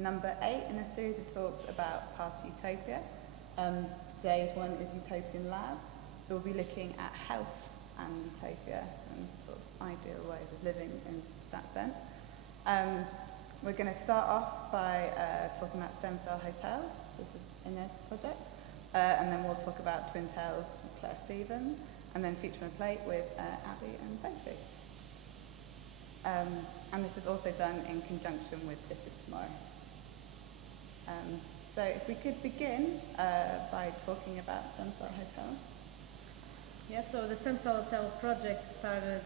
number 8 in a series of talks about Path to Utopia. Today's one is Utopian Lab, so we'll be looking at health and utopia and sort of ideal ways of living in that sense. We're going to start off by talking about Stem Cell Hotel, so this is Inez's project, and then we'll talk about Twin Tails with Claire Stevens, and then Feature and Plate with Abby and Sophie. And this is also done in conjunction with This Is Tomorrow. So if we could begin by talking about Stem Cell Hotel. Yeah, so the Stem Cell Hotel project started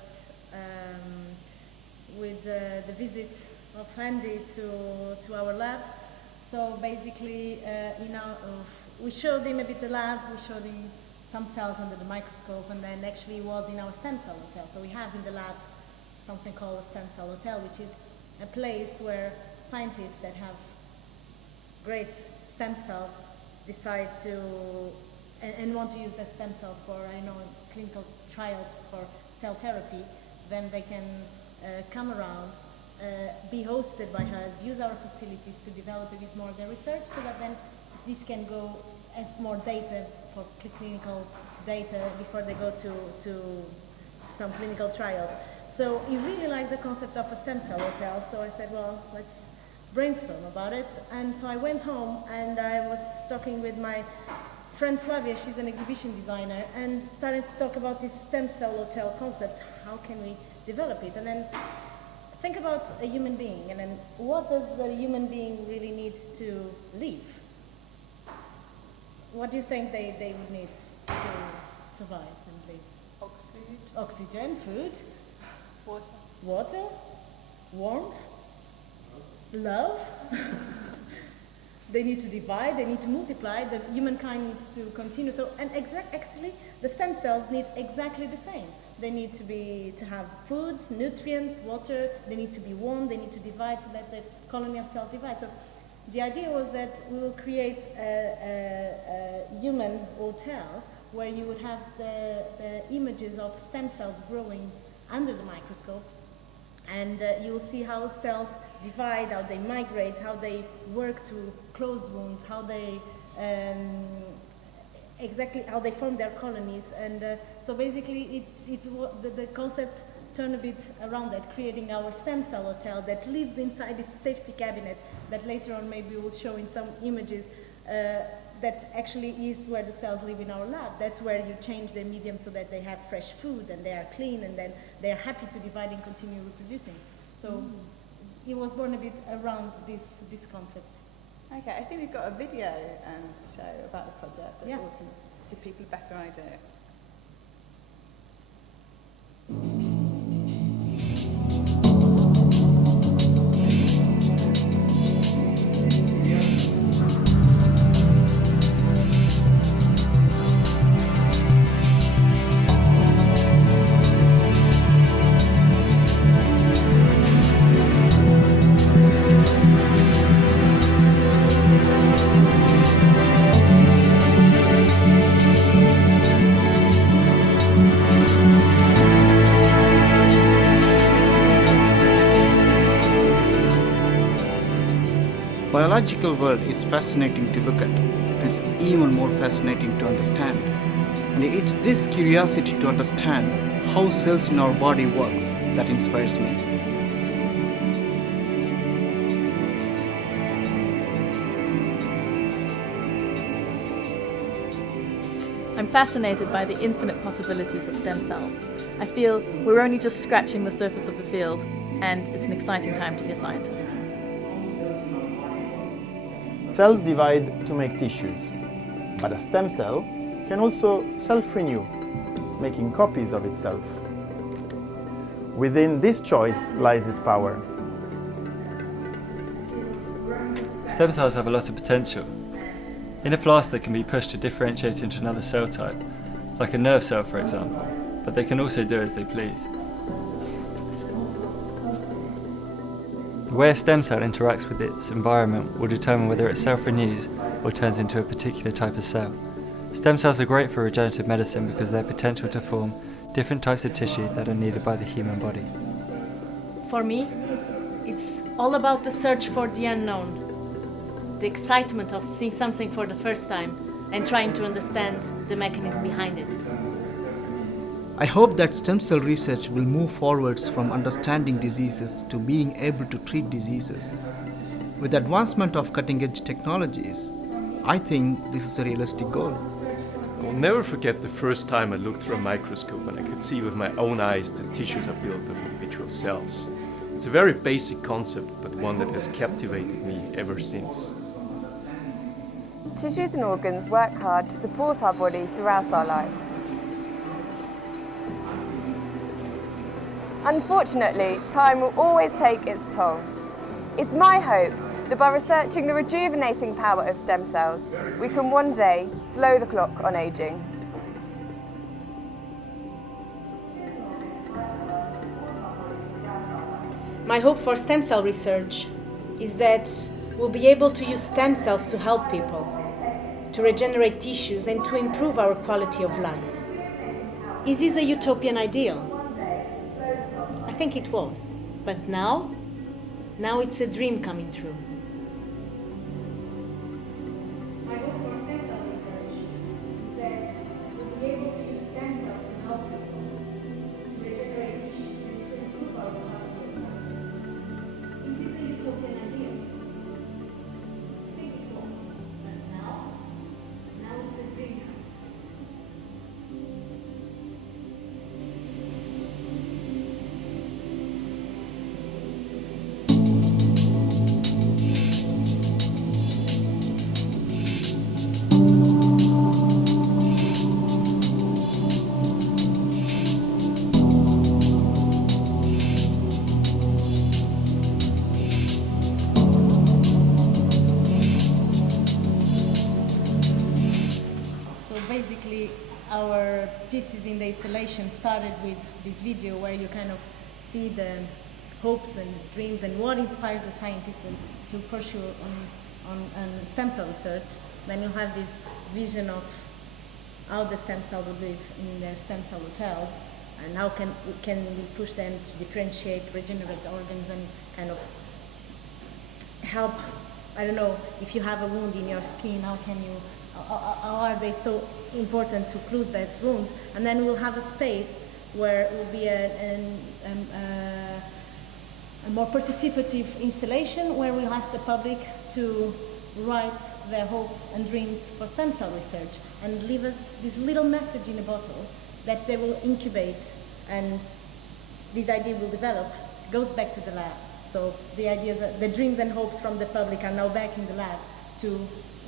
with the visit of Andy to our lab. So basically, we showed him a bit the lab, we showed him some cells under the microscope, and then actually was in our Stem Cell Hotel. So we have in the lab something called a Stem Cell Hotel, which is a place where scientists that have great stem cells decide to and want to use the stem cells for clinical trials for cell therapy. Then they can come around, be hosted by us, use our facilities to develop a bit more of their research, so that then this can go as more data for clinical data before they go to some clinical trials. So he really liked the concept of a stem cell hotel, so I said, well, let's brainstorm about it. And so I went home and I was talking with my friend Flavia, she's an exhibition designer, and started to talk about this stem cell hotel concept. How can we develop it? And then think about a human being, and then what does a human being really need to live? What do you think they would need to survive and live? Oxygen, food. Water, warmth, love. They need to divide, they need to multiply, the humankind needs to continue. So, and actually, the stem cells need exactly the same. They need to have food, nutrients, water, they need to be warm, they need to divide so that the colony of cells divide. So the idea was that we will create a human hotel where you would have the images of stem cells growing under the microscope, and you will see how cells divide, how they migrate, how they work to close wounds, how they exactly how they form their colonies. And so basically the concept turned a bit around that, creating our stem cell hotel that lives inside this safety cabinet that later on maybe we'll show in some images. That actually is where the cells live in our lab. That's where you change their medium so that they have fresh food and they are clean, and then they are happy to divide and continue reproducing. So it was born a bit around this concept. Okay, I think we've got a video to show about the project that will give people a better idea. Biological world is fascinating to look at, and it's even more fascinating to understand. And it's this curiosity to understand how cells in our body works that inspires me. I'm fascinated by the infinite possibilities of stem cells. I feel we're only just scratching the surface of the field, and it's an exciting time to be a scientist. Cells divide to make tissues, but a stem cell can also self-renew, making copies of itself. Within this choice lies its power. Stem cells have a lot of potential. In a flask they can be pushed to differentiate into another cell type, like a nerve cell for example, but they can also do as they please. The way a stem cell interacts with its environment will determine whether it self-renews or turns into a particular type of cell. Stem cells are great for regenerative medicine because of their potential to form different types of tissue that are needed by the human body. For me, it's all about the search for the unknown. the excitement of seeing something for the first time and trying to understand the mechanism behind it. I hope that stem cell research will move forwards from understanding diseases to being able to treat diseases. With the advancement of cutting-edge technologies, I think this is a realistic goal. I'll never forget the first time I looked through a microscope and I could see with my own eyes that tissues are built of individual cells. It's a very basic concept, but one that has captivated me ever since. Tissues and organs work hard to support our body throughout our lives. Unfortunately, time will always take its toll. It's my hope that by researching the rejuvenating power of stem cells, we can one day slow the clock on ageing. My hope for stem cell research is that we'll be able to use stem cells to help people, to regenerate tissues and to improve our quality of life. Is this a utopian ideal? I think it was, but now it's a dream coming true. My hope for stem cell research is that we'll be able to use stem cells to help people, to regenerate tissues and to improve our quality of life. Is this a utopian ideal? I think it was, but now it's a dream come true. Basically, our pieces in the installation started with this video where you kind of see the hopes and dreams and what inspires the scientists to pursue on stem cell research. Then you have this vision of how the stem cell will live in their stem cell hotel and how can we push them to differentiate, regenerate organs and kind of help, I don't know, if you have a wound in your skin, how are they so important to close that wound? And then we'll have a space where it will be a more participative installation where we'll ask the public to write their hopes and dreams for stem cell research and leave us this little message in a bottle that they will incubate, and this idea will develop, goes back to the lab. So the ideas, the dreams and hopes from the public are now back in the lab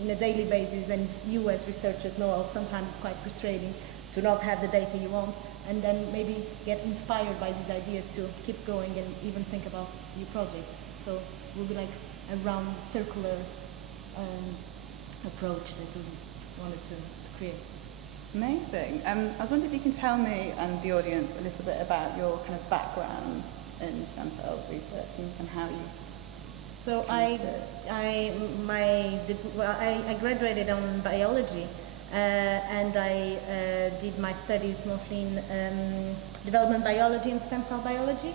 in a daily basis, and you as researchers know sometimes it's quite frustrating to not have the data you want, and then maybe get inspired by these ideas to keep going and even think about new projects. So it will be like a round circular approach that we wanted to create. Amazing. I was wondering if you can tell me and the audience a little bit about your kind of background in stem cell research and how you. So I graduated on biology, and I did my studies mostly in development biology and stem cell biology.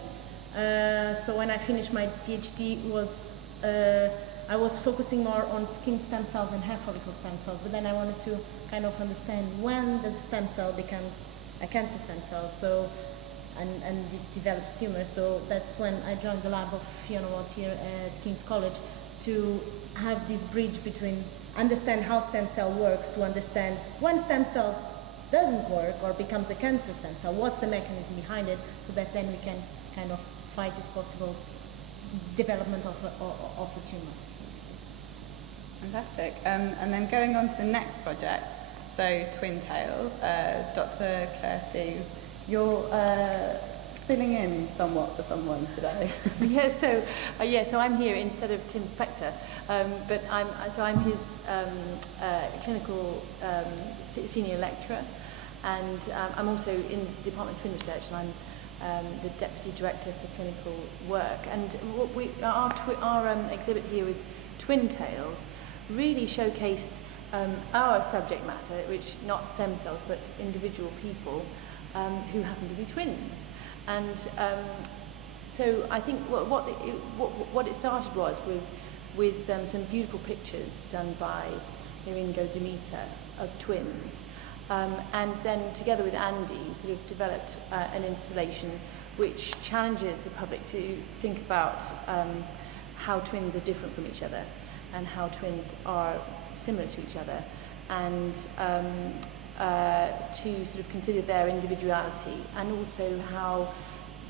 So when I finished my PhD, I was focusing more on skin stem cells and hair follicle stem cells, but then I wanted to kind of understand when the stem cell becomes a cancer stem cell. So. And it develops tumors. So that's when I joined the lab of Fiona Watt here at King's College to have this bridge between understand how stem cell works to understand when stem cells doesn't work or becomes a cancer stem cell, what's the mechanism behind it, so that then we can kind of fight this possible development of a tumor. Fantastic. And then going on to the next project, so Twin Tails, Dr. Christie, you're filling in somewhat for someone today. So I'm here instead of Tim Spector, but I'm his clinical senior lecturer, and I'm also in the Department of Twin Research, and I'm the Deputy Director for Clinical Work. And our exhibit here with Twin Tails really showcased our subject matter, which not stem cells but individual people who happen to be twins. And so I think what it started was with with some beautiful pictures done by Ingo Demeter of twins. And then together with Andy sort of developed an installation which challenges the public to think about how twins are different from each other and how twins are similar to each other, and to sort of consider their individuality, and also how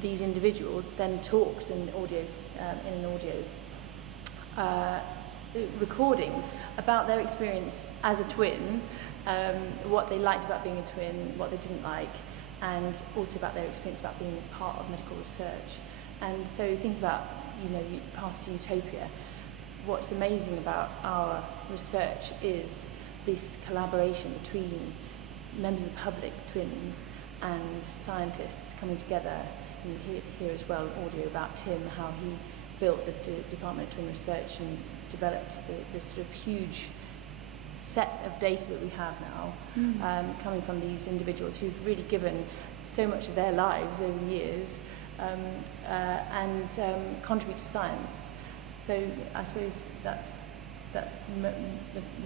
these individuals then talked in an audio recordings about their experience as a twin, what they liked about being a twin, what they didn't like, and also about their experience about being a part of medical research. And so think about, Path to Utopia. What's amazing about our research is this collaboration between members of the public, twins, and scientists coming together. And here as well, an audio about Tim, how he built the Department of Twin Research and developed this sort of huge set of data that we have now, coming from these individuals who've really given so much of their lives over the years, and contribute to science. So I suppose that's the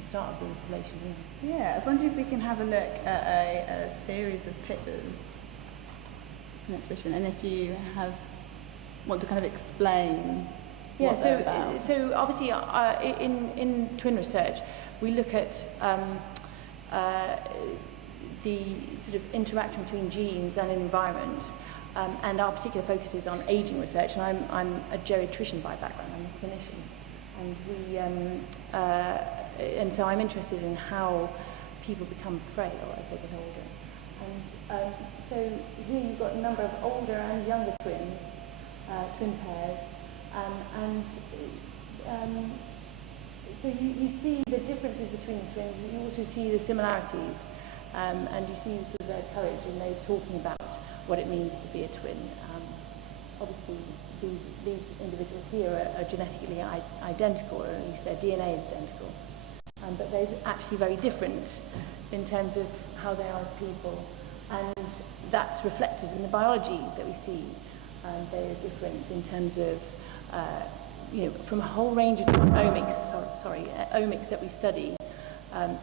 start of the installation. Yeah, I was wondering if we can have a look at a series of pictures in the exhibition, and if you want to kind of explain what they're about. So obviously in twin research, we look at the sort of interaction between genes and environment, and our particular focus is on aging research, and I'm a geriatrician by background, I'm a clinician, and and so I'm interested in how people become frail as they get older. And so here you've got a number of older and younger twins, twin pairs, so you see the differences between the twins, you also see the similarities, and you see sort of their courage, and they're talking about what it means to be a twin. Obviously, these individuals here are genetically identical, or at least their DNA is identical, but they're actually very different in terms of how they are as people, and that's reflected in the biology that we see. They are different in terms of from a whole range of omics that we study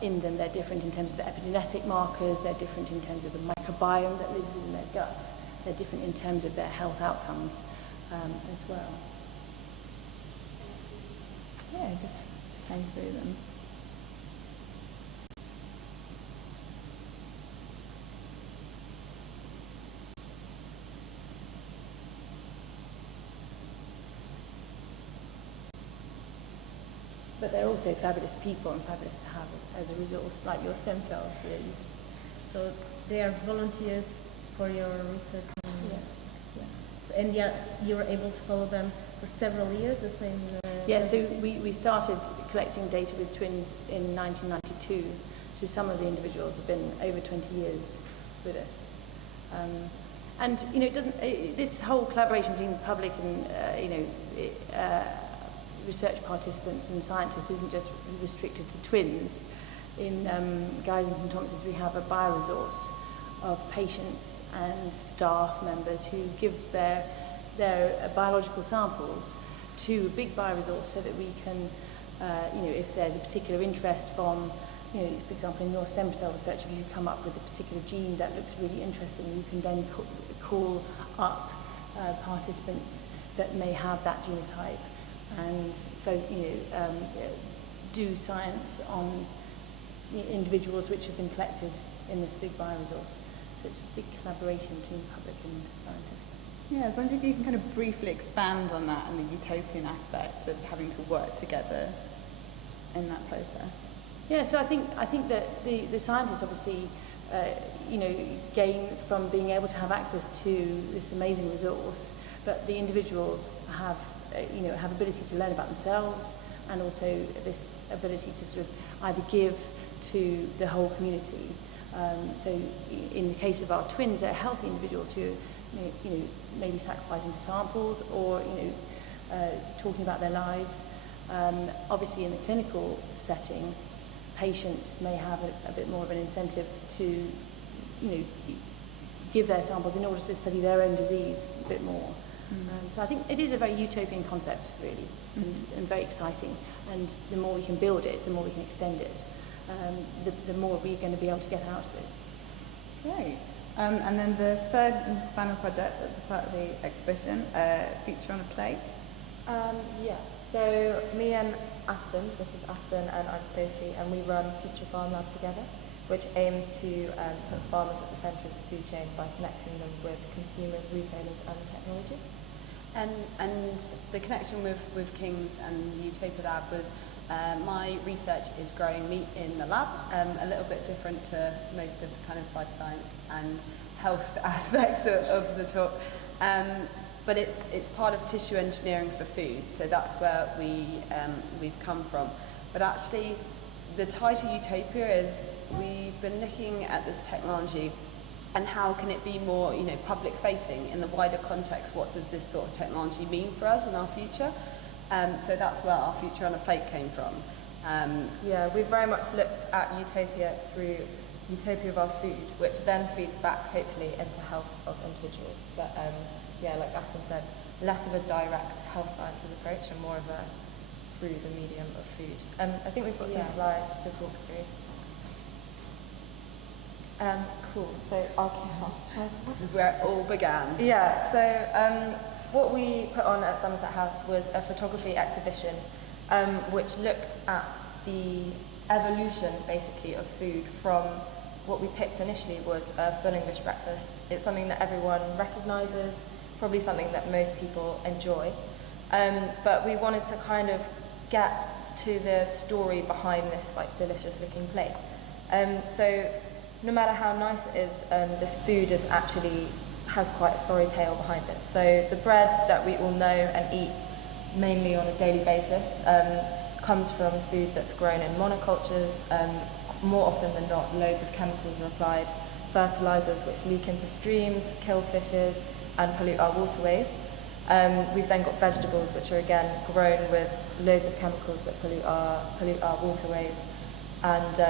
in them. They're different in terms of the epigenetic markers, they're different in terms of the microbiome that lives in their guts, they're different in terms of their health outcomes as well. Yeah, just playing through them. But they're also fabulous people and fabulous to have as a resource, like your stem cells, really. So they are volunteers for your research. Yeah. So, and you were able to follow them for several years, the same? So we started collecting data with twins in 1992. So some of the individuals have been over 20 years with us. And it doesn't. This whole collaboration between the public and research participants and scientists isn't just restricted to twins. In Guy's and St Thomas's, we have a bioresource of patients and staff members who give their biological samples to a big bioresource, so that we can, if there's a particular interest from, for example, in your stem cell research, if you come up with a particular gene that looks really interesting, you can then call up participants that may have that genotype, and do science on individuals which have been collected in this big bioresource. So it's a big collaboration between the public and scientists. Yeah, I was wondering if you can kind of briefly expand on that and the utopian aspect of having to work together in that process. Yeah, so I think that the scientists obviously gain from being able to have access to this amazing resource, but the individuals have ability to learn about themselves, and also this ability to sort of either give to the whole community. So in the case of our twins, they're healthy individuals who maybe sacrificing samples or talking about their lives. Obviously in the clinical setting, patients may have a bit more of an incentive to give their samples in order to study their own disease a bit more. So I think it is a very utopian concept, really, and very exciting. And the more we can build it, the more we can extend it, the more we're going to be able to get out of it. Great. And then the third and final project that's a part of the exhibition, Future on a Plate. So me and Aspen, this is Aspen and I'm Sophie, and we run Future Farm Lab together, which aims to put farmers at the centre of the food chain by connecting them with consumers, retailers and technology. And the connection with King's and the Utopia Lab was my research is growing meat in the lab, a little bit different to most of the kind of life science and health aspects of the talk. But it's part of tissue engineering for food, so that's where we've come from. But actually, the title Utopia is we've been looking at this technology and how can it be more, public facing in the wider context. What does this sort of technology mean for us in our future? So that's where our Future on a Plate came from. We've very much looked at Utopia through Utopia of our food, which then feeds back hopefully into health of individuals. But like Aspen said, less of a direct health sciences approach and more of a through the medium of food. I think we've got some slides to talk through. Cool, so I'll kick off. This is where it all began. What we put on at Somerset House was a photography exhibition which looked at the evolution, basically, of food from what we picked initially was a full English breakfast. It's something that everyone recognises, probably something that most people enjoy. But we wanted to kind of get to the story behind this delicious looking plate. So no matter how nice it is, this food has quite a sorry tale behind it. So the bread that we all know and eat mainly on a daily basis comes from food that's grown in monocultures. More often than not, loads of chemicals are applied, fertilisers which leak into streams, kill fishes and pollute our waterways. We've then got vegetables which are again grown with loads of chemicals that pollute our waterways and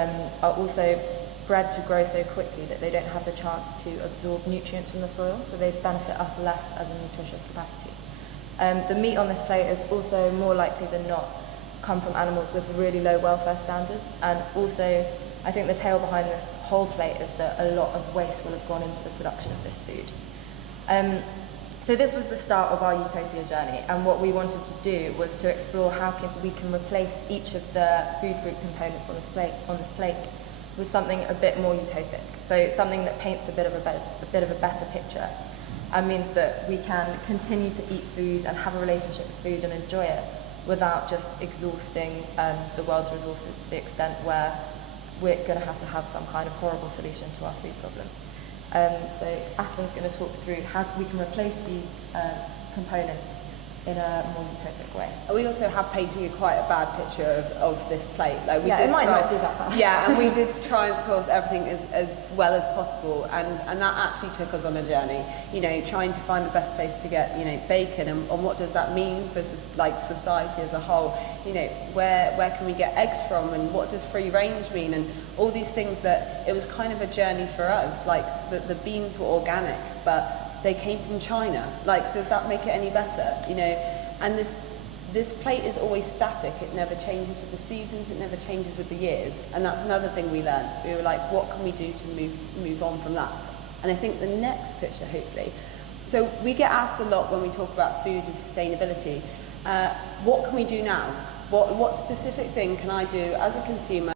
are also bred to grow so quickly that they don't have the chance to absorb nutrients from the soil, so they benefit us less as a nutritious capacity. The meat on this plate is also more likely than not come from animals with really low welfare standards, and also I think the tale behind this whole plate is that a lot of waste will have gone into the production of this food. So this was the start of our Utopia journey, and what we wanted to do was to explore how we can replace each of the food group components on this plate with something a bit more utopic. So something that paints a bit of a better picture and means that we can continue to eat food and have a relationship with food and enjoy it without just exhausting the world's resources to the extent where we're going to have some kind of horrible solution to our food problem. So Aspen's going to talk through how we can replace these components in a more utopic way. We also have painted quite a bad picture of this plate. It might not be that bad. Yeah, and we did try and source everything as well as possible, and that actually took us on a journey. Trying to find the best place to get bacon, and what does that mean for society as a whole. Where can we get eggs from, and what does free range mean, and all these things that it was kind of a journey for us. Like the beans were organic, but they came from China. Does that make it any better? And this plate is always static. It never changes with the seasons. It never changes with the years. And that's another thing we learned. We were like, what can we do to move on from that? And I think the next picture, hopefully. So we get asked a lot when we talk about food and sustainability. What can we do now? What specific thing can I do as a consumer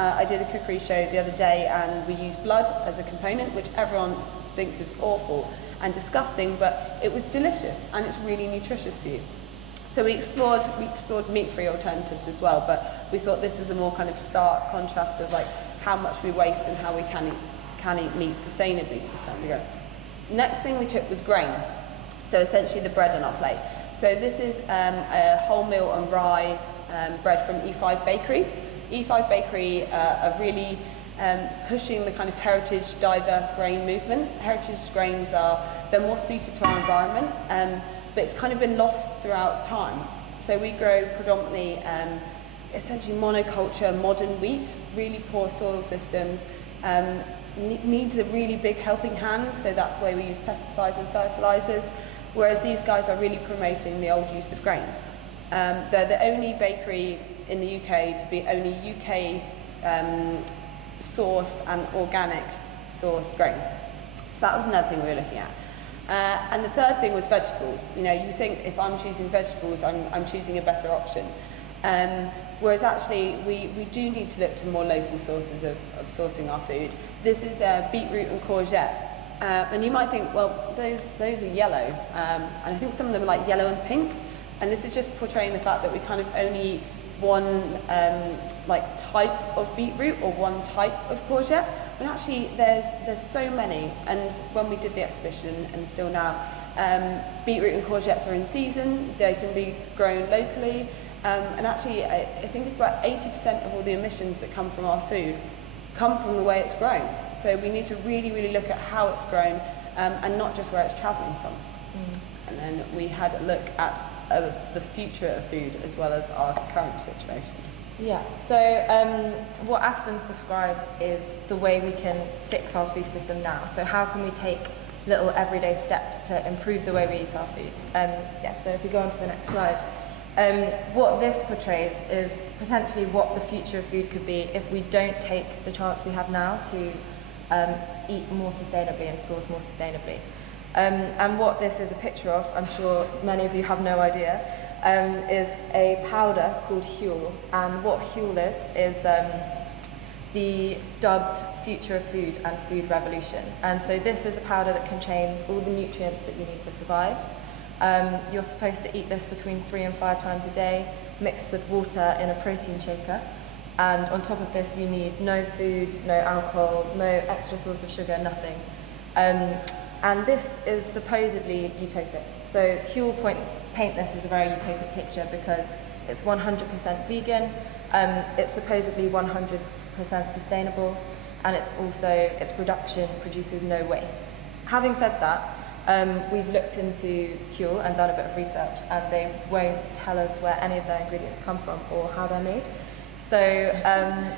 I did a cookery show the other day and we used blood as a component, which everyone thinks is awful and disgusting, but it was delicious and it's really nutritious for you. So we explored meat-free alternatives as well, but we thought this was a more kind of stark contrast of like how much we waste and how we can eat meat sustainably to a certain degree. Next thing we took was grain, so essentially the bread on our plate. So this is a wholemeal and rye bread from E5 Bakery. E5 Bakery are really pushing the kind of heritage diverse grain movement. Heritage grains they're more suited to our environment, but it's kind of been lost throughout time. So we grow predominantly essentially monoculture modern wheat, really poor soil systems, needs a really big helping hand, so that's why we use pesticides and fertilizers, whereas these guys are really promoting the old use of grains. They're the only bakery in the UK to be only UK sourced and organic sourced grain. So that was another thing we were looking at. And the third thing was vegetables. You know, you think if I'm choosing vegetables, I'm choosing a better option. Whereas actually, we do need to look to more local sources of sourcing our food. This is beetroot and courgette. And you might think, well, those are yellow. And I think some of them are like yellow and pink. And this is just portraying the fact that we kind of only eat one like type of beetroot or one type of courgette. But actually, there's so many, and when we did the exhibition, and still now, beetroot and courgettes are in season, they can be grown locally, and actually, I think it's about 80% of all the emissions that come from our food come from the way it's grown. So we need to really, really look at how it's grown, and not just where it's travelling from. And then we had a look at the future of food as well as our current situation. Yeah, so what Aspen's described is the way we can fix our food system now. So how can we take little everyday steps to improve the way we eat our food? So if we go on to the next slide. What this portrays is potentially what the future of food could be if we don't take the chance we have now to eat more sustainably and source more sustainably. And what this is a picture of, I'm sure many of you have no idea, is a powder called Huel. And what Huel is the dubbed future of food and food revolution. And so this is a powder that contains all the nutrients that you need to survive. You're supposed to eat this between 3 and 5 times a day, mixed with water in a protein shaker. And on top of this, you need no food, no alcohol, no extra source of sugar, nothing. And this is supposedly utopic. So Huel paint this as a very utopic picture because it's 100% vegan, it's supposedly 100% sustainable, and its production produces no waste. Having said that, we've looked into Huel and done a bit of research, and they won't tell us where any of their ingredients come from or how they're made. So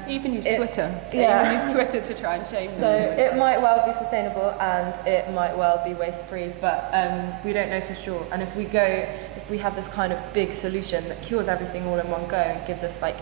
even use Twitter. Yeah. Even use Twitter to try and shame them. So it might well be sustainable and it might well be waste-free, but we don't know for sure. And if we have this kind of big solution that cures everything all in one go and gives us like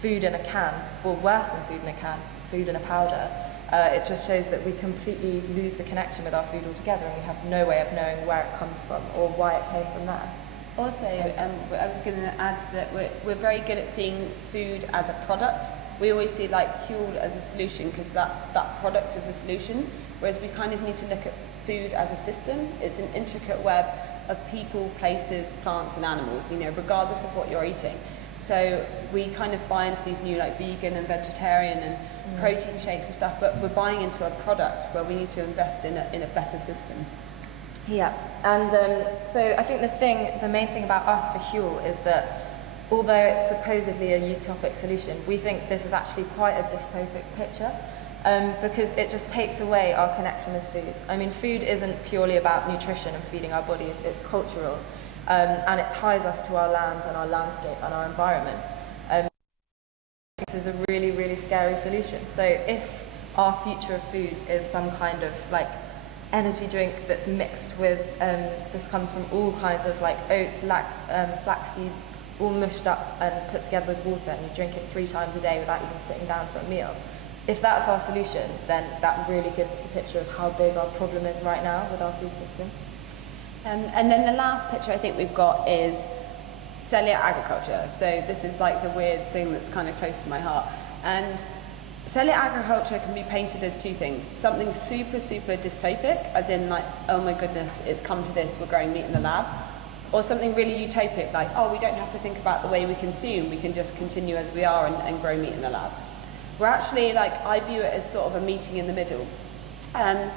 food in a can, or worse than food in a can, food in a powder, it just shows that we completely lose the connection with our food altogether, and we have no way of knowing where it comes from or why it came from there. Also, I was going to add that we're very good at seeing food as a product. We always see like Huel as a solution because that product is a solution, whereas we kind of need to look at food as a system. It's an intricate web of people, places, plants and animals, regardless of what you're eating. So we kind of buy into these new like vegan and vegetarian and protein shakes and stuff, but we're buying into a product where we need to invest in a better system. Yeah, and so I think the main thing about us for Huel is that although it's supposedly a utopic solution, we think this is actually quite a dystopic picture because it just takes away our connection with food. I mean, food isn't purely about nutrition and feeding our bodies, it's cultural, and it ties us to our land and our landscape and our environment. This is a really, really scary solution. So if our future of food is some kind of like energy drink that's mixed with, this comes from all kinds of like oats, flax seeds, all mushed up and put together with water, and you drink it 3 times a day without even sitting down for a meal. If that's our solution, then that really gives us a picture of how big our problem is right now with our food system. And then the last picture I think we've got is cellular agriculture. So this is like the weird thing that's kind of close to my heart. And cellular agriculture can be painted as two things. Something super, super dystopic, as in like, oh my goodness, it's come to this, we're growing meat in the lab. Or something really utopic, like, oh, we don't have to think about the way we consume, we can just continue as we are and grow meat in the lab. We're actually, like, I view it as sort of a meeting in the middle. There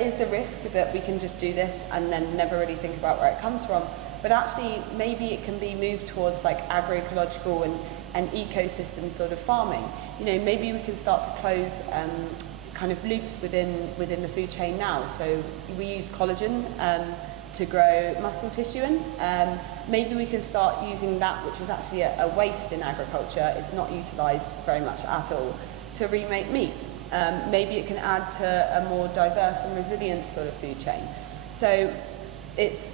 is the risk that we can just do this and then never really think about where it comes from, but actually maybe it can be moved towards like agroecological and ecosystem sort of farming. You know, maybe we can start to close kind of loops within the food chain now. So we use collagen to grow muscle tissue in. Maybe we can start using that, which is actually a waste in agriculture, it's not utilised very much at all, to remake meat. Maybe it can add to a more diverse and resilient sort of food chain. So it's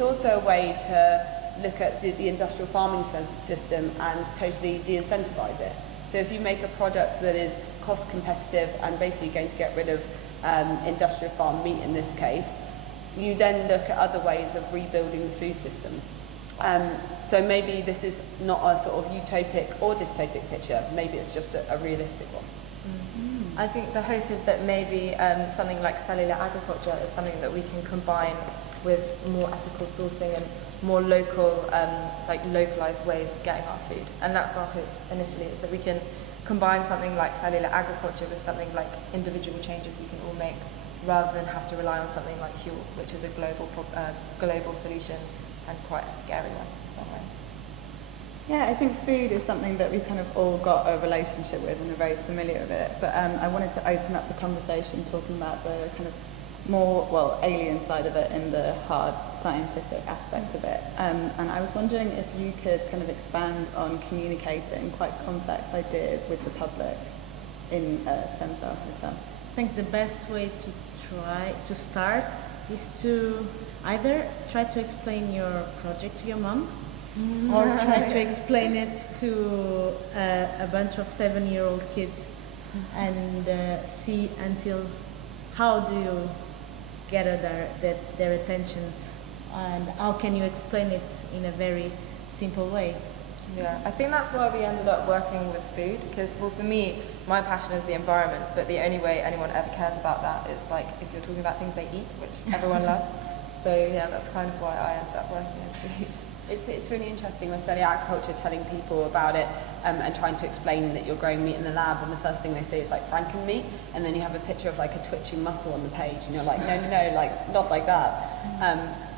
also a way to look at the industrial farming system and totally de-incentivise it. So if you make a product that is cost competitive and basically going to get rid of industrial farm meat in this case, you then look at other ways of rebuilding the food system. So maybe this is not a sort of utopic or dystopic picture, maybe it's just a realistic one. I think the hope is that maybe something like cellular agriculture is something that we can combine with more ethical sourcing and more local, like localized ways of getting our food. And that's our hope initially, is that we can combine something like cellular agriculture with something like individual changes we can all make, rather than have to rely on something like fuel, which is a global solution and quite a scary one in some ways. Yeah, I think food is something that we've kind of all got a relationship with and are very familiar with it. But I wanted to open up the conversation talking about the kind of more, well, alien side of it and the hard scientific aspect of it. And I was wondering if you could kind of expand on communicating quite complex ideas with the public in stem cell itself. I think the best way to try to start is to either try to explain your project to your mom, or try to explain it to a bunch of 7-year-old kids and see until how do you get their attention, and how can you explain it in a very simple way. Yeah, I think that's why we ended up working with food, because, well, for me, my passion is the environment, but the only way anyone ever cares about that is like if you're talking about things they eat, which everyone loves. So yeah, that's kind of why I ended up working in food. It's really interesting with cellular agriculture, telling people about it and trying to explain that you're growing meat in the lab, and the first thing they say is like Franken meat, and then you have a picture of like a twitching muscle on the page, and you're like, no, like not like that.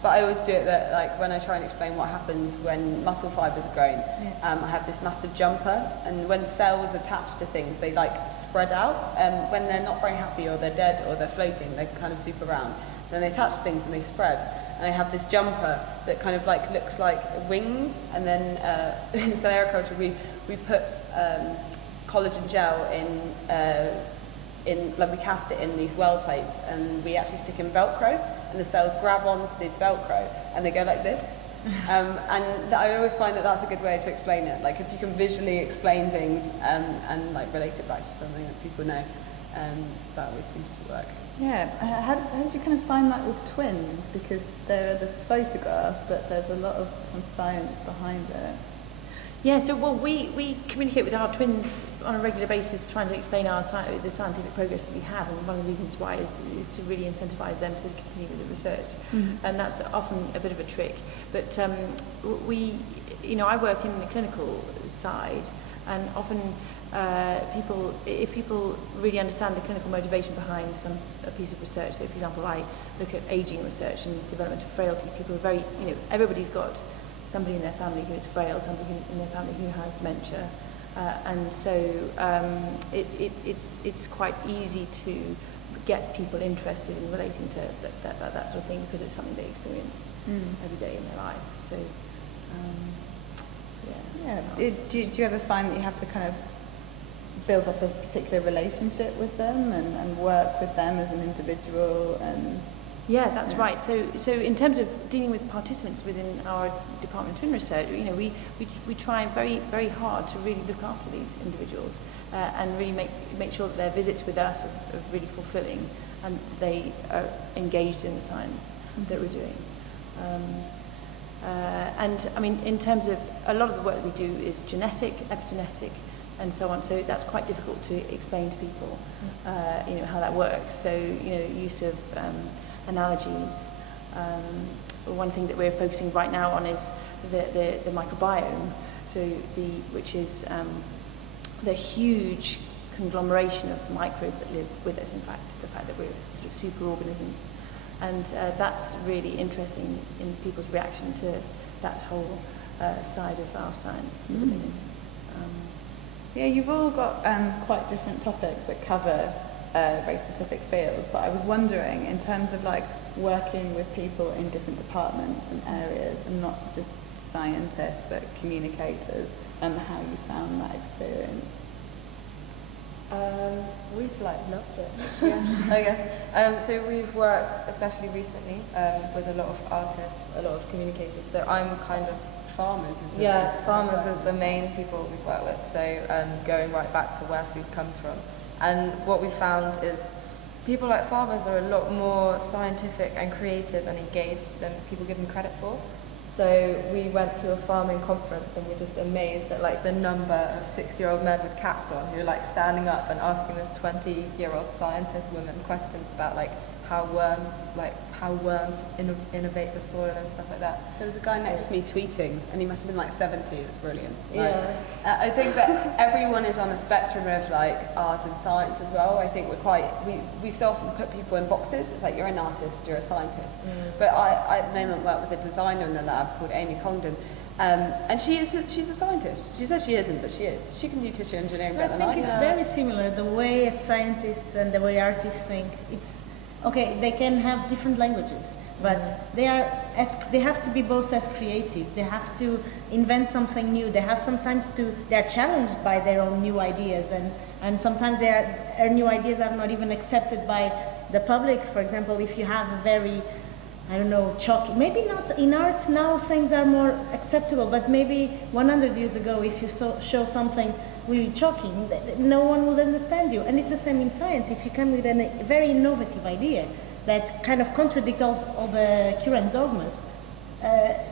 But I always do it that, like, when I try and explain what happens when muscle fibres are grown, I have this massive jumper, and when cells attach to things, they like spread out. When they're not very happy, or they're dead, or they're floating, they kind of swoop around. Then they attach things and they spread. And I have this jumper that kind of like looks like wings, and then in cell agriculture we put collagen gel in like we cast it in these well plates, and we actually stick in Velcro, and the cells grab onto these Velcro and they go like this. And I always find that that's a good way to explain it. Like if you can visually explain things and like relate it back to something that people know, that always seems to work. Yeah, how did you kind of find that with twins? Because there are the photographs, but there's a lot of some science behind it. Yeah, so well, we communicate with our twins on a regular basis, trying to explain the scientific progress that we have, and one of the reasons why is to really incentivise them to continue with the research, and that's often a bit of a trick. But I work in the clinical side, and often if people really understand the clinical motivation behind a piece of research, so for example, I look at ageing research and development of frailty. People are very, everybody's got somebody in their family who is frail, somebody in their family who has dementia, and so it's quite easy to get people interested in relating to that sort of thing, because it's something they experience every day in their life. So Do you ever find that you have to kind of build up a particular relationship with them and work with them as an individual? And yeah, that's right. So in terms of dealing with participants within our Department of Twin Research, we try very, very hard to really look after these individuals and really make sure that their visits with us are really fulfilling, and they are engaged in the science that we're doing. And I mean, in terms of a lot of the work we do is genetic, epigenetic, and so on. So that's quite difficult to explain to people, how that works. So, use of analogies. One thing that we're focusing right now on is the microbiome, which is the huge conglomeration of microbes that live with us. In fact, the fact that we're sort of superorganisms, and that's really interesting in people's reaction to that whole side of our science. Yeah, you've all got quite different topics that cover very specific fields, but I was wondering, in terms of like working with people in different departments and areas, and not just scientists but communicators, how you found that experience. We've loved it, I guess. So we've worked, especially recently, with a lot of artists, a lot of communicators. So I'm kind of farmers, isn't it? Yeah, farmers are the main people we've worked with. So going right back to where food comes from. And what we found is people like farmers are a lot more scientific and creative and engaged than people give them credit for. So we went to a farming conference and we're just amazed at like the number of 6-year-old men with caps on who are like standing up and asking this 20-year-old scientist women questions about like how worms innovate the soil and stuff like that. There was a guy next to me tweeting, and he must have been like 70. It's brilliant. Yeah. I think that everyone is on a spectrum of like art and science as well. I think we so often put people in boxes. It's like you're an artist, you're a scientist. But I at the moment work with a designer in the lab called Amy Congdon. And she's a scientist. She says she isn't, but she is. She can do tissue engineering better than I think it's very similar, the way scientists and the way artists think. Okay, they can have different languages, but they have to be both as creative. They have to invent something new. They have they're challenged by their own new ideas, and sometimes their new ideas are not even accepted by the public. For example, if you have a very, chalky, maybe not in art now things are more acceptable, but maybe 100 years ago, if you show something really shocking, no one will understand you. And it's the same in science. If you come with a very innovative idea that kind of contradicts all the current dogmas,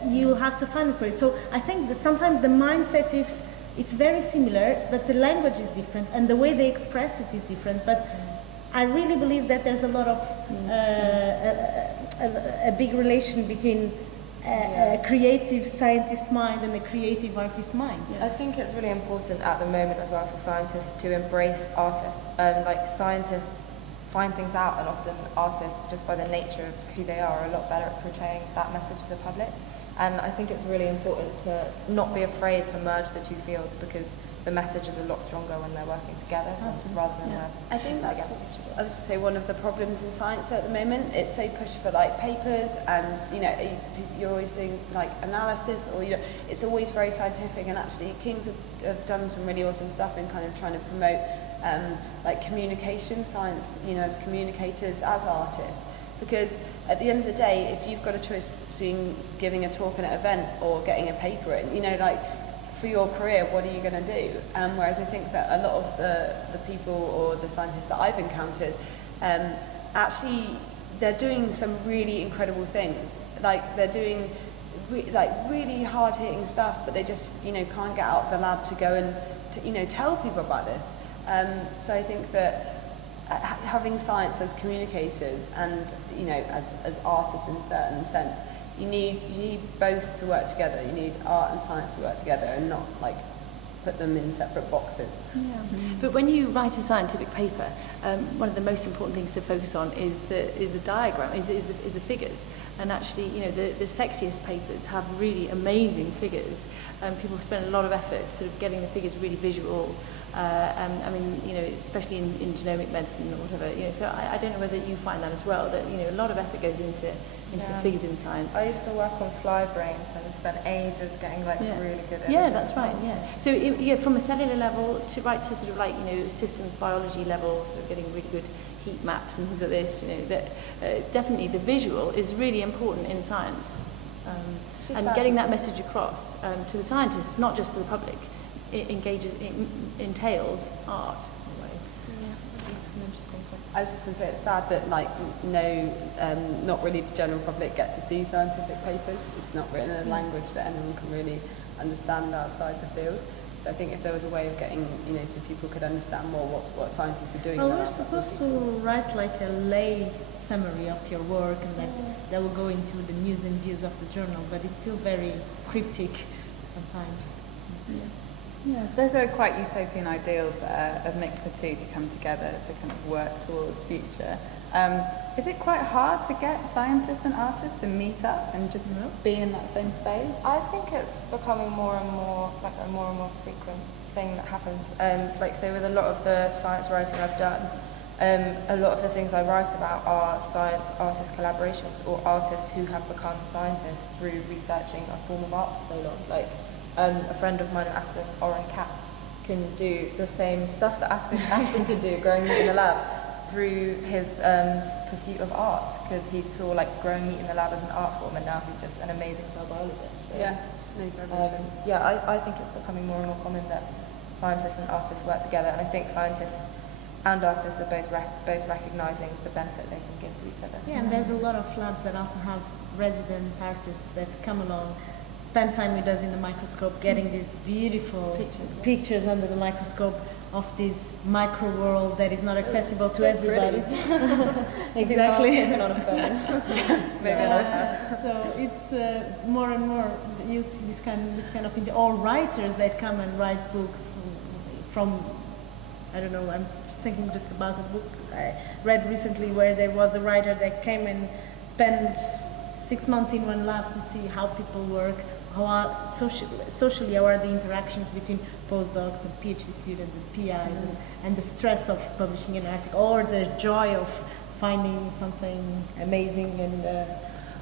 you have to find for it. So I think that sometimes the mindset it's very similar, but the language is different and the way they express it is different. But I really believe that there's a lot of a big relation between a creative scientist mind and a creative artist mind. I think it's really important at the moment as well for scientists to embrace artists. Like scientists find things out, and often artists, just by the nature of who they are a lot better at portraying that message to the public. And I think it's really important to not be afraid to merge the two fields, because the message is a lot stronger when they're working together rather than I think that's I was to say one of the problems in science at the moment. It's so pushed for like papers, and you're always doing like analysis, or it's always very scientific. And actually, King's have done some really awesome stuff in kind of trying to promote like communication science, as communicators, as artists. Because at the end of the day, if you've got a choice between giving a talk at an event or getting a paper in, for your career, what are you going to do? Whereas I think that a lot of the people or the scientists that I've encountered, actually, they're doing some really incredible things. Like they're doing really hard-hitting stuff, but they just can't get out of the lab to go and tell people about this. So I think that having science as communicators and as artists in a certain sense, you need both to work together. You need art and science to work together, and not like put them in separate boxes. Yeah. But when you write a scientific paper, one of the most important things to focus on is the diagram, is the figures. And actually, the sexiest papers have really amazing figures. People spend a lot of effort sort of getting the figures really visual. Especially in genomic medicine or whatever. So I don't know whether you find that as well. That a lot of effort goes into the figures in science. I used to work on fly brains and spent ages getting really good images. Yeah, that's right. Yeah. So from a cellular level to sort of like systems biology level, sort of getting really good heat maps and things like this. That definitely the visual is really important in science, and getting that message across to the scientists, not just to the public. It entails art. I was just going to say, it's sad that not really the general public get to see scientific papers. It's not written in a language that anyone can really understand outside the field. So I think if there was a way of getting, so people could understand more what scientists are doing. Well, we're supposed to write like a lay summary of your work, and that will go into the news and views of the journal, but it's still very cryptic sometimes. Yeah, I suppose there are quite utopian ideals that have mixed the two to come together to kind of work towards future. Is it quite hard to get scientists and artists to meet up and just be in that same space? I think it's becoming more and more frequent thing that happens. So with a lot of the science writing I've done, a lot of the things I write about are science-artist collaborations, or artists who have become scientists through researching a form of art for so long. Like a friend of mine at Aspen, Oren Katz, can do the same stuff that Aspen could do, growing meat in the lab, through his pursuit of art, because he saw like growing meat in the lab as an art form, and now he's just an amazing cell biologist. So, I think it's becoming more and more common that scientists and artists work together, and I think scientists and artists are both recognising the benefit they can give to each other. Yeah, and there's a lot of labs that also have resident artists that come along, spend time with us in the microscope, getting these beautiful pictures under the microscope of this micro world that is not accessible to everybody. Exactly. On a phone. Maybe an iPad. So it's more and more you see this kind of or writers that come and write books from, I don't know, I'm thinking just about a book I read recently where there was a writer that came and spent 6 months in one lab to see how people work, how are socially how are the interactions between postdocs and PhD students and PIs, and the stress of publishing an article, or the joy of finding something amazing, and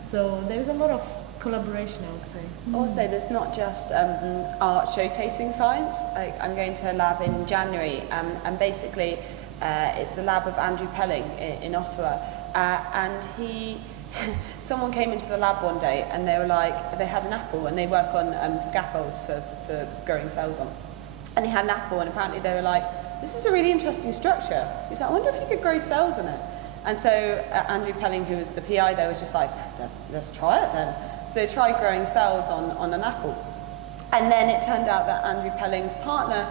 so there's a lot of collaboration, I would say. Also, there's not just art showcasing science. I'm going to a lab in January, and basically it's the lab of Andrew Pelling in Ottawa, and someone came into the lab one day and they were like, they had an apple and they work on scaffolds for growing cells on. And he had an apple, and apparently they were like, this is a really interesting structure. He's like, I wonder if you could grow cells in it. And so Andrew Pelling, who was the PI there, was just like, let's try it then. So they tried growing cells on an apple. And then it turned out that Andrew Pelling's partner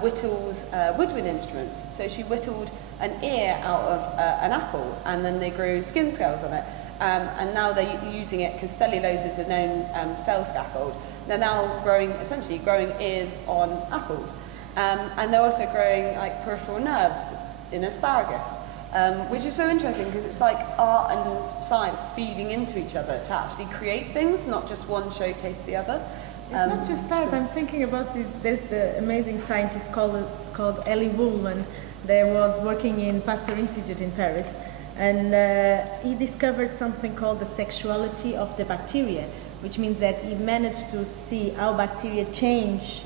whittles woodwind instruments. So she whittled an ear out of an apple, and then they grew skin scales on it. And now they're using it because cellulose is a known cell scaffold. They're now essentially growing ears on apples. And they're also growing like peripheral nerves in asparagus, which is so interesting because it's like art and science feeding into each other to actually create things, not just one showcase the other. It's not just that. I'm thinking about this. There's the amazing scientist called Elie Woolman. There was working in Pasteur Institute in Paris, and he discovered something called the sexuality of the bacteria, which means that he managed to see how bacteria change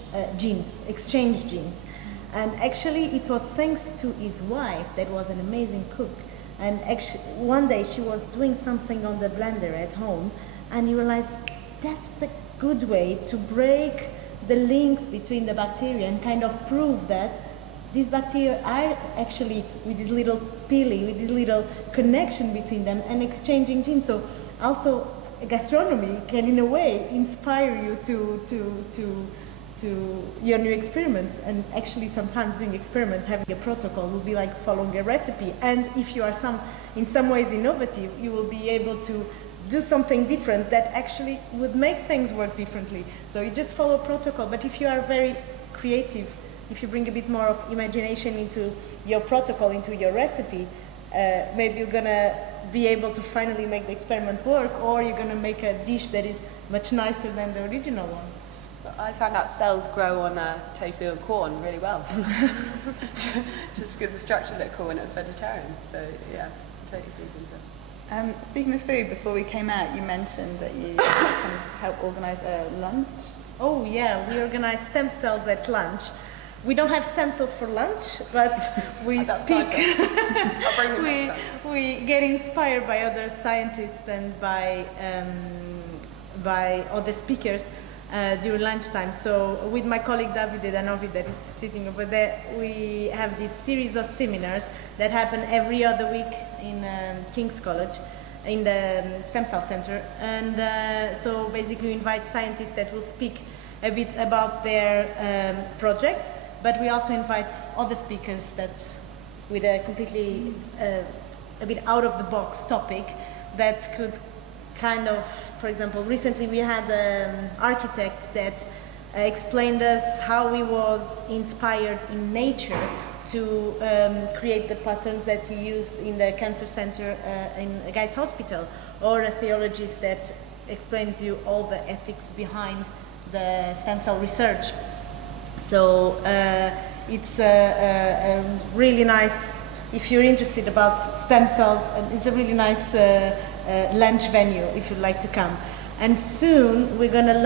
exchange genes. And actually it was thanks to his wife, that was an amazing cook. And actually one day she was doing something on the blender at home, and he realized that's the good way to break the links between the bacteria and kind of prove that these bacteria are actually with this little pili, with this little connection between them and exchanging genes. So also gastronomy can in a way inspire you to your new experiments, and actually sometimes doing experiments, having a protocol will be like following a recipe, and if you are in some ways innovative, you will be able to do something different that actually would make things work differently. So you just follow protocol, but if you are very creative, if you bring a bit more of imagination into your protocol, into your recipe, maybe you're gonna be able to finally make the experiment work, or you're gonna make a dish that is much nicer than the original one. But I found out cells grow on tofu and corn really well, just because the structure looked cool and it was vegetarian. So yeah, totally feeds into it. Speaking of food, before we came out, you mentioned that you kind of helped organise a lunch. Oh yeah, we organise stem cells at lunch. We don't have stem cells for lunch, but we speak. I'll bring them next time. We get inspired by other scientists and by other speakers during lunchtime. So with my colleague Davide, Danovi, that is sitting over there, we have this series of seminars that happen every other week in King's College, in the Stem Cell Center. And so basically we invite scientists that will speak a bit about their project, but we also invite other speakers that with a completely a bit out of the box topic that could kind of, for example, recently we had an architect that explained us how he was inspired in nature to create the patterns that he used in the cancer center in Guy's Hospital, or a theologist that explains you all the ethics behind the stem cell research. So it's a really nice, if you're interested about stem cells, it's a really nice lunch venue if you'd like to come. And soon we're going to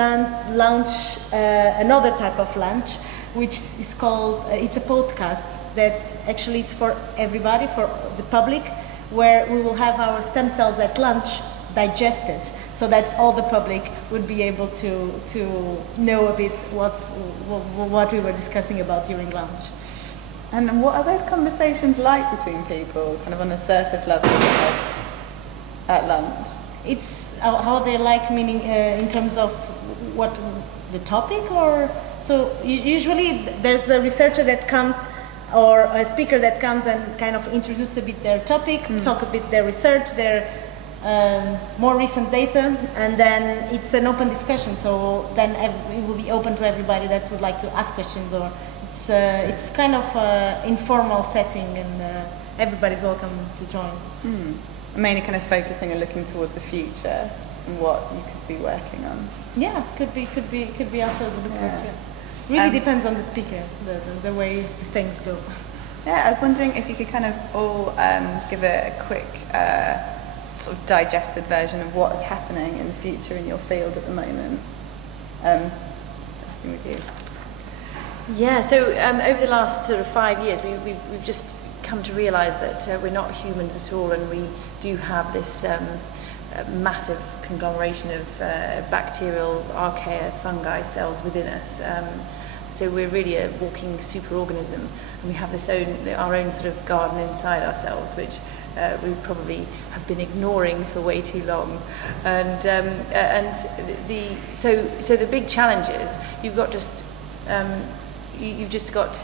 launch another type of lunch, which is called, it's a podcast that actually it's for everybody, for the public, where we will have our stem cells at lunch digested, so that all the public would be able to know a bit what we were discussing about during lunch. And what are those conversations like between people, kind of on a surface level, like at lunch? It's how they like, meaning in terms of what the topic, or so usually there's a researcher that comes or a speaker that comes and kind of introduce a bit their topic, talk a bit their research, their more recent data, and then it's an open discussion. So then it will be open to everybody that would like to ask questions, or it's kind of informal setting, and everybody's welcome to join. Mainly kind of focusing and looking towards the future and what you could be working on. Yeah, could be also a good approach. Yeah. Really depends on the speaker, the way things go. Yeah, I was wondering if you could kind of all give a quick sort of digested version of what is happening in the future in your field at the moment. Starting with you. Yeah, so over the last sort of 5 years, we've just come to realise that we're not humans at all, and we do have this massive conglomeration of bacterial, archaea, fungi cells within us. So we're really a walking superorganism, and we have our own sort of garden inside ourselves, which we probably have been ignoring for way too long. And so the big challenge is you've just got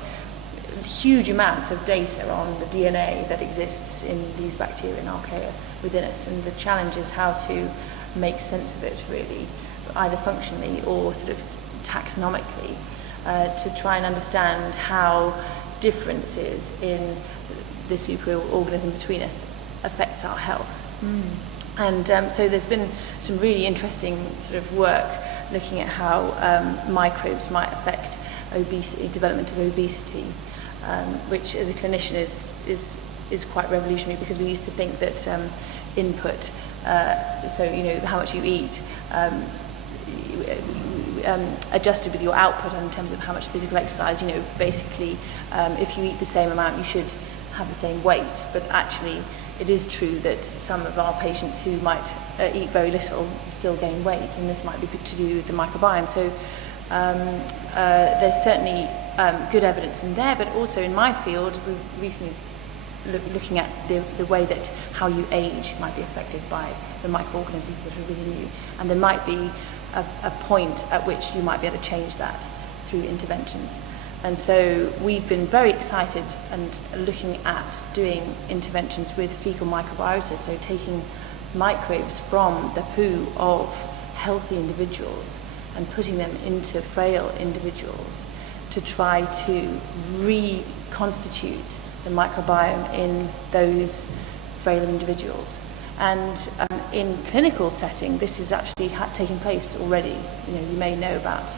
huge amounts of data on the DNA that exists in these bacteria and archaea within us, and the challenge is how to make sense of it, really, either functionally or sort of taxonomically, to try and understand how differences in the superorganism between us affects our health. And so there's been some really interesting sort of work looking at how microbes might affect development of obesity, which as a clinician is quite revolutionary, because we used to think that input, so how much you eat, adjusted with your output in terms of how much physical exercise. Basically, if you eat the same amount, you should have the same weight. But actually, it is true that some of our patients who might eat very little still gain weight, and this might be to do with the microbiome. So there's certainly good evidence in there, but also in my field, we've recently looking at the way that how you age might be affected by the microorganisms that are within you, and there might be a point at which you might be able to change that through interventions. And so we've been very excited and looking at doing interventions with fecal microbiota, so taking microbes from the poo of healthy individuals and putting them into frail individuals to try to reconstitute the microbiome in those frail individuals. And in clinical setting, this is actually taking place already. You may know about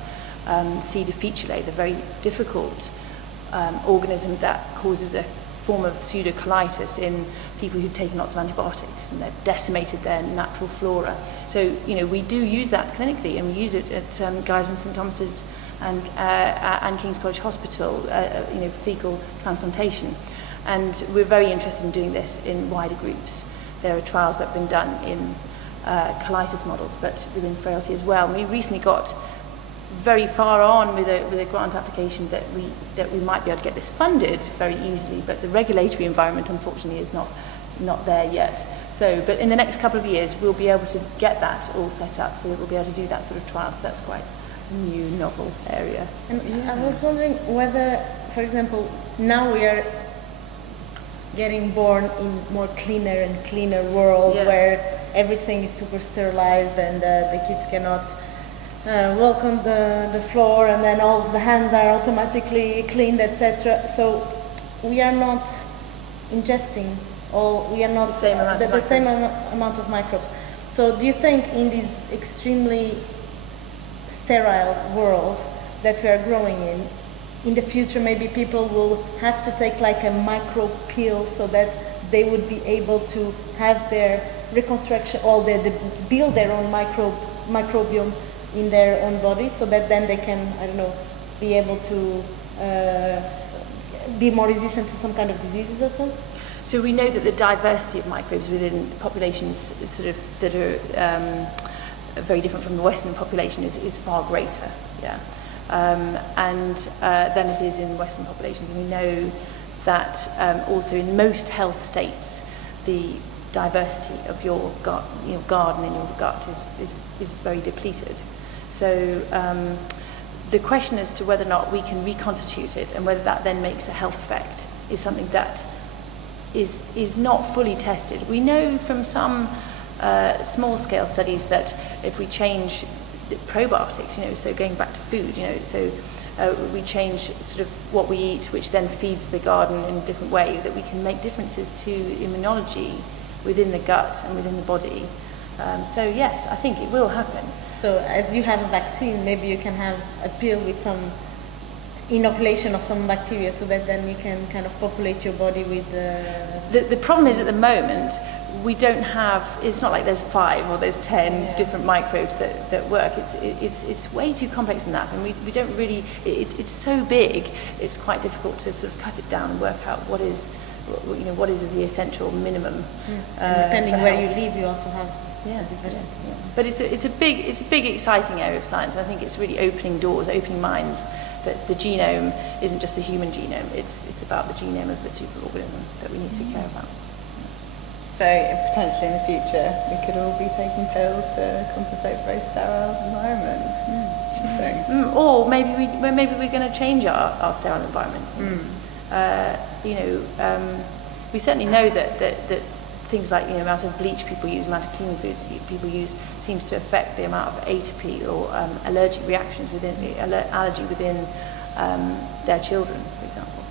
C. difficile, the very difficult organism that causes a form of pseudocolitis in people who've taken lots of antibiotics, and they've decimated their natural flora. So, we do use that clinically, and we use it at Guy's and St Thomas's and King's College Hospital, fecal transplantation. And we're very interested in doing this in wider groups. There are trials that have been done in colitis models, but within frailty as well. And we recently got very far on with a grant application that we might be able to get this funded very easily, but the regulatory environment, unfortunately, is not there yet. So, but in the next couple of years, we'll be able to get that all set up so that we'll be able to do that sort of trial. So that's quite new, novel area. And I was wondering whether, for example, now we are getting born in more cleaner and cleaner world where everything is super sterilized and the kids cannot walk on the floor, and then all the hands are automatically cleaned, etc. So we are not ingesting we are not the same amount of microbes. So do you think in this extremely sterile world that we are growing in the future maybe people will have to take like a micro pill so that they would be able to have their reconstruction or build their own microbiome in their own body, so that then they can, I don't know, be able to be more resistant to some kind of diseases or so? So we know that the diversity of microbes within populations sort of that are very different from the Western population is far greater, than it is in Western populations. And we know that also in most health states, the diversity of your garden in your gut is very depleted. So the question as to whether or not we can reconstitute it and whether that then makes a health effect is something that is not fully tested. We know from some small-scale studies that if we change the probiotics, so going back to food, so we change sort of what we eat, which then feeds the garden in a different way, that we can make differences to immunology within the gut and within the body. So yes, I think it will happen. So as you have a vaccine, maybe you can have a pill with some inoculation of some bacteria, so that then you can kind of populate your body with the problem is at the moment we don't have, it's not like there's 5 or there's 10 different microbes that work. It's way too complex than that, and we don't really, it's so big, it's quite difficult to sort of cut it down and work out what is the essential minimum. And depending where you live, you also have diversity. But it's a big exciting area of science, and I think it's really opening doors, opening minds, that the genome isn't just the human genome, it's about the genome of the superorganism that we need to care about. So potentially in the future we could all be taking pills to compensate for a very sterile environment. Interesting. Or maybe we're going to change our sterile environment. We certainly know that things like the amount of bleach people use, the amount of cleaning fluids people use, seems to affect the amount of atopy or allergic reactions within allergy within their children, for example.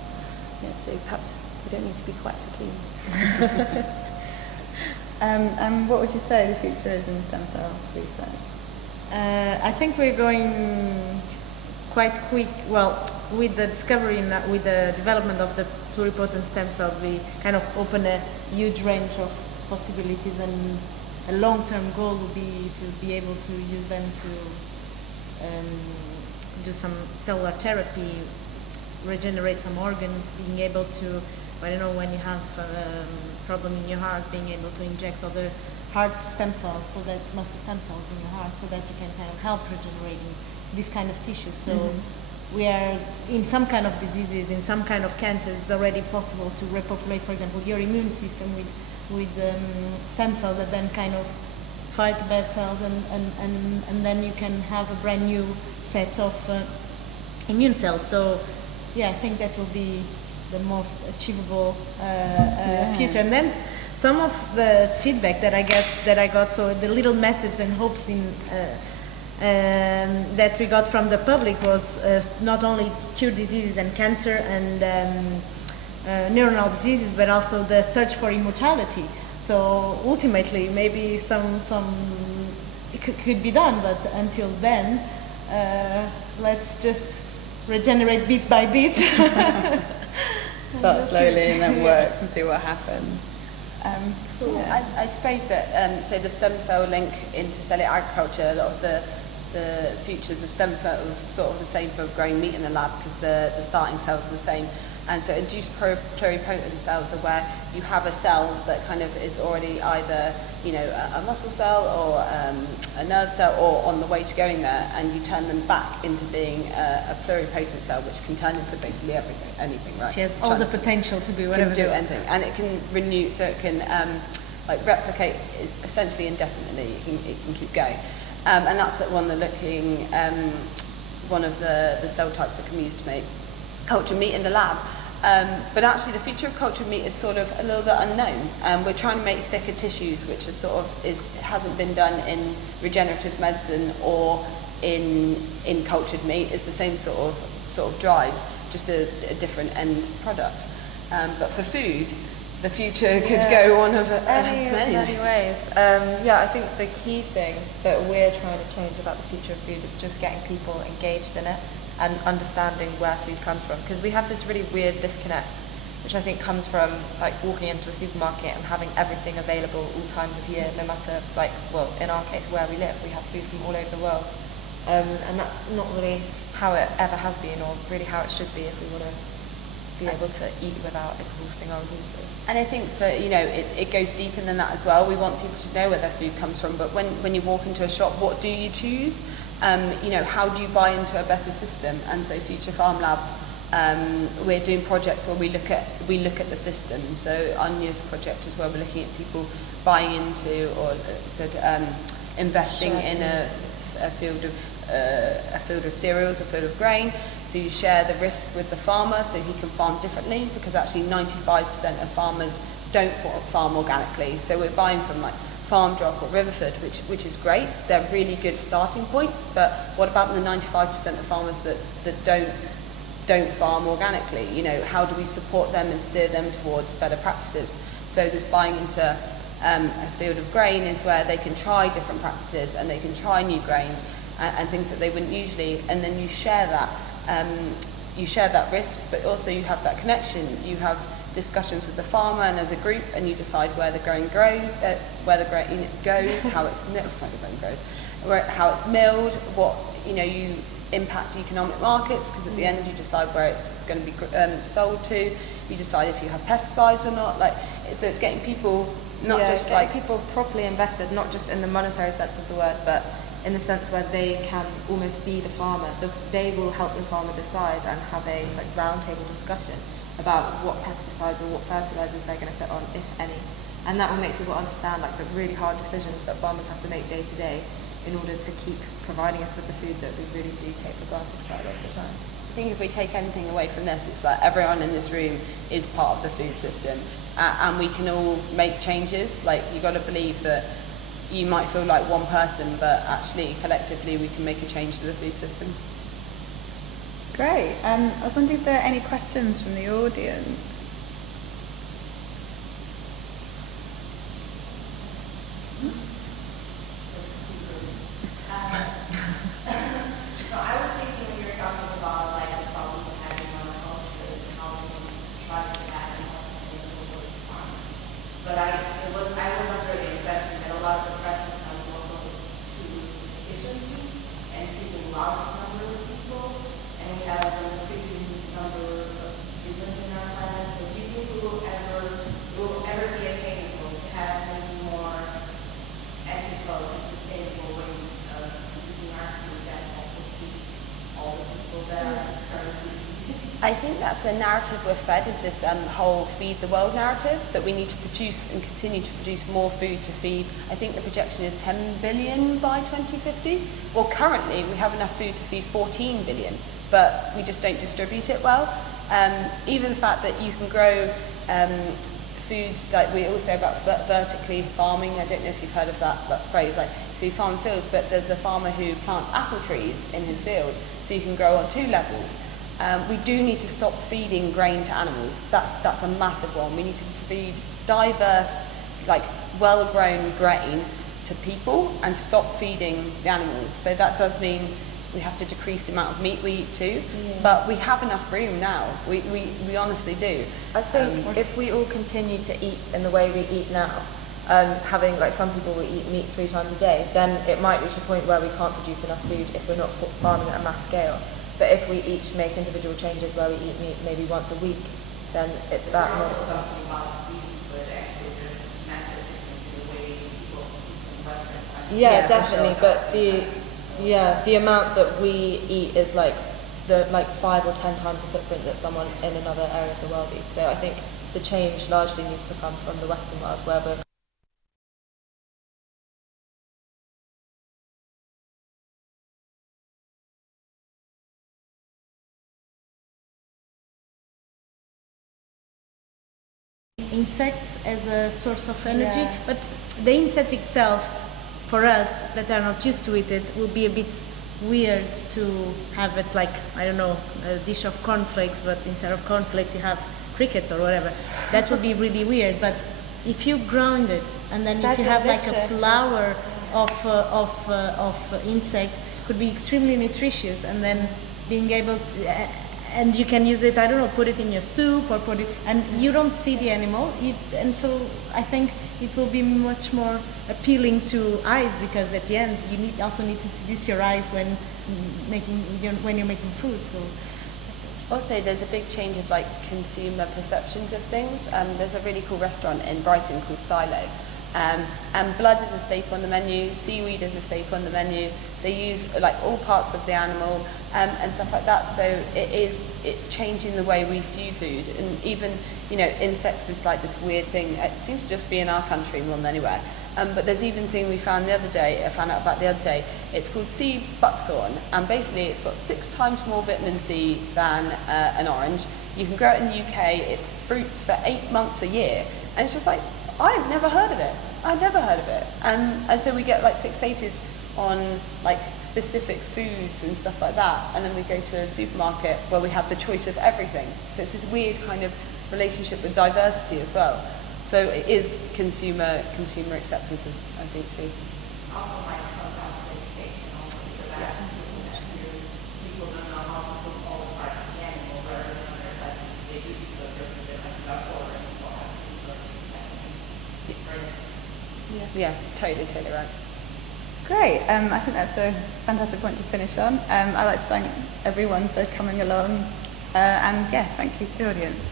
So perhaps we don't need to be quite so clean. And what would you say the future is in stem cell research? I think we're going quite quick. Well, with the discovery with the development of the pluripotent stem cells, we kind of open a huge range of possibilities, and a long-term goal would be to be able to use them to do some cellular therapy, regenerate some organs, being able to, I don't know, when you have a problem in your heart, being able to inject other heart stem cells, so that muscle stem cells in your heart, so that you can kind of help regenerating this kind of tissue. So we are, in some kind of diseases, in some kind of cancers, it's already possible to repopulate, for example, your immune system with stem cells that then kind of fight bad cells, and then you can have a brand new set of immune cells. So yeah, I think that will be the most achievable future. And then some of the feedback that I got, so the little message and hopes that we got from the public was not only cure diseases and cancer and neuronal diseases, but also the search for immortality. So ultimately, maybe some it could be done, but until then, let's just regenerate bit by bit. Start slowly and then work and see what happens. Cool. I suppose that so the stem cell link into cellular agriculture, a lot of the futures of stem cells is sort of the same for growing meat in the lab, because the starting cells are the same. And so induced pluripotent cells are where you have a cell that kind of is already either, a muscle cell or a nerve cell, or on the way to going there, and you turn them back into being a pluripotent cell, which can turn into basically anything, right? She has all the potential to be whatever. Can do anything, and it can renew, so it can replicate essentially indefinitely. It can keep going. And that's the one they're looking one of the cell types that can be used to make cultured meat in the lab. But actually the future of cultured meat is sort of a little bit unknown. We're trying to make thicker tissues, which hasn't been done in regenerative medicine or in cultured meat. It's the same sort of drives, just a different end product. But for food, the future could go one of many ways. I think the key thing that we're trying to change about the future of food is just getting people engaged in it and understanding where food comes from. Because we have this really weird disconnect, which I think comes from like walking into a supermarket and having everything available all times of year, no matter in our case where we live, we have food from all over the world. And that's not really how it ever has been, or really how it should be if we want to be able to eat without exhausting our resources. And I think that, it goes deeper than that as well. We want people to know where their food comes from, but when you walk into a shop, what do you choose? How do you buy into a better system? And so Future Farm Lab, we're doing projects where we look at the system. So our newest project is where we're looking at people buying into or investing in a field of cereals, a field of grain. So you share the risk with the farmer so he can farm differently, because actually 95% of farmers don't farm organically. So we're buying from like Farm Drop or Riverford, which is great. They're really good starting points, but what about the 95% of farmers that don't farm organically? How do we support them and steer them towards better practices? So this buying into a field of grain is where they can try different practices and they can try new grains and things that they wouldn't usually, and then you share that risk, but also you have that connection. You have discussions with the farmer and as a group, and you decide where the grain grows, where the grain goes, how it's milled, what you impact economic markets, because at the end you decide where it's going to be sold to. You decide if you have pesticides or not. So it's getting people people properly invested, not just in the monetary sense of the word, but in the sense where they can almost be the farmer. They will help the farmer decide and have a roundtable discussion about what pesticides or what fertilizers they're going to put on, if any. And that will make people understand the really hard decisions that farmers have to make day to day in order to keep providing us with the food that we really do take for granted quite a lot of the time. I think if we take anything away from this, it's like everyone in this room is part of the food system, and we can all make changes. You've got to believe that you might feel like one person, but actually collectively we can make a change to the food system. Great. I was wondering if there are any questions from the audience. So I was thinking when you were talking about the problems of having monoculture and how we can try to do that and also sustainable farming. But I was under the impression that a lot of the pressure comes also to efficiency and keeping large number of people, and we have an increasing number of humans in our planet. So do you think it will ever be attainable to have maybe more ethical and sustainable ways of using our food that also keep all the people that are currently? I think that's a narrative we're fed, is this whole feed the world narrative, that we need to produce and continue to produce more food to feed. I think the projection is 10 billion by 2050. Well, currently we have enough food to feed 14 billion, but we just don't distribute it well. Even the fact that you can grow foods, we all say about vertically farming. I don't know if you've heard of that phrase. So you farm fields, but there's a farmer who plants apple trees in his field, so you can grow on 2 levels. We do need to stop feeding grain to animals. That's a massive one. We need to feed diverse, well-grown grain to people and stop feeding the animals. So that does mean we have to decrease the amount of meat we eat too. Yeah. But we have enough room now. We honestly do. I think if we all continue to eat in the way we eat now, having some people will eat meat 3 times a day, then it might reach a point where we can't produce enough food if we're not farming at a mass scale. But if we each make individual changes where we eat meat maybe once a week, then that more. Yeah, definitely. But the amount that we eat is the 5 or 10 times the footprint that someone in another area of the world eats. So I think the change largely needs to come from the Western world, where we're insects as a source of energy, but the insect itself, for us that are not used to it will be a bit weird to have it like, I don't know, a dish of cornflakes, but instead of cornflakes you have crickets or whatever. That would be really weird, but if you ground it and then if you have like a flower of insect, could be extremely nutritious, and then being able to, and you can use it, I don't know, put it in your soup or put it, and you don't see the animal, and so I think it will be much more appealing to eyes, because at the end you also need to seduce your eyes when you're making food. So also there's a big change of like consumer perceptions of things. There's a really cool restaurant in Brighton called Silo, and blood is a staple on the menu, seaweed is a staple on the menu. They use like all parts of the animal and stuff like that. So it's changing the way we view food, and even, you know, insects is like this weird thing. It seems to just be in our country more than anywhere. But there's even a thing we found the other day, I found out about the other day, it's called sea buckthorn, and basically it's got 6 times more vitamin C than an orange. You can grow it in the UK, it fruits for 8 months a year, and it's just like, I've never heard of it. I've never heard of it. And so we get like fixated on like specific foods and stuff like that, and then we go to a supermarket where we have the choice of everything. So it's this weird kind of relationship with diversity as well. So it is consumer acceptances, I think, too. Also might come down to education, also for that. People don't know how to cook all the parts of the animal, whereas in other countries they do, because they're like about ordering or having sort of Yeah, totally right. Great. I think that's a fantastic point to finish on. I'd like to thank everyone for coming along, and yeah, thank you to the audience.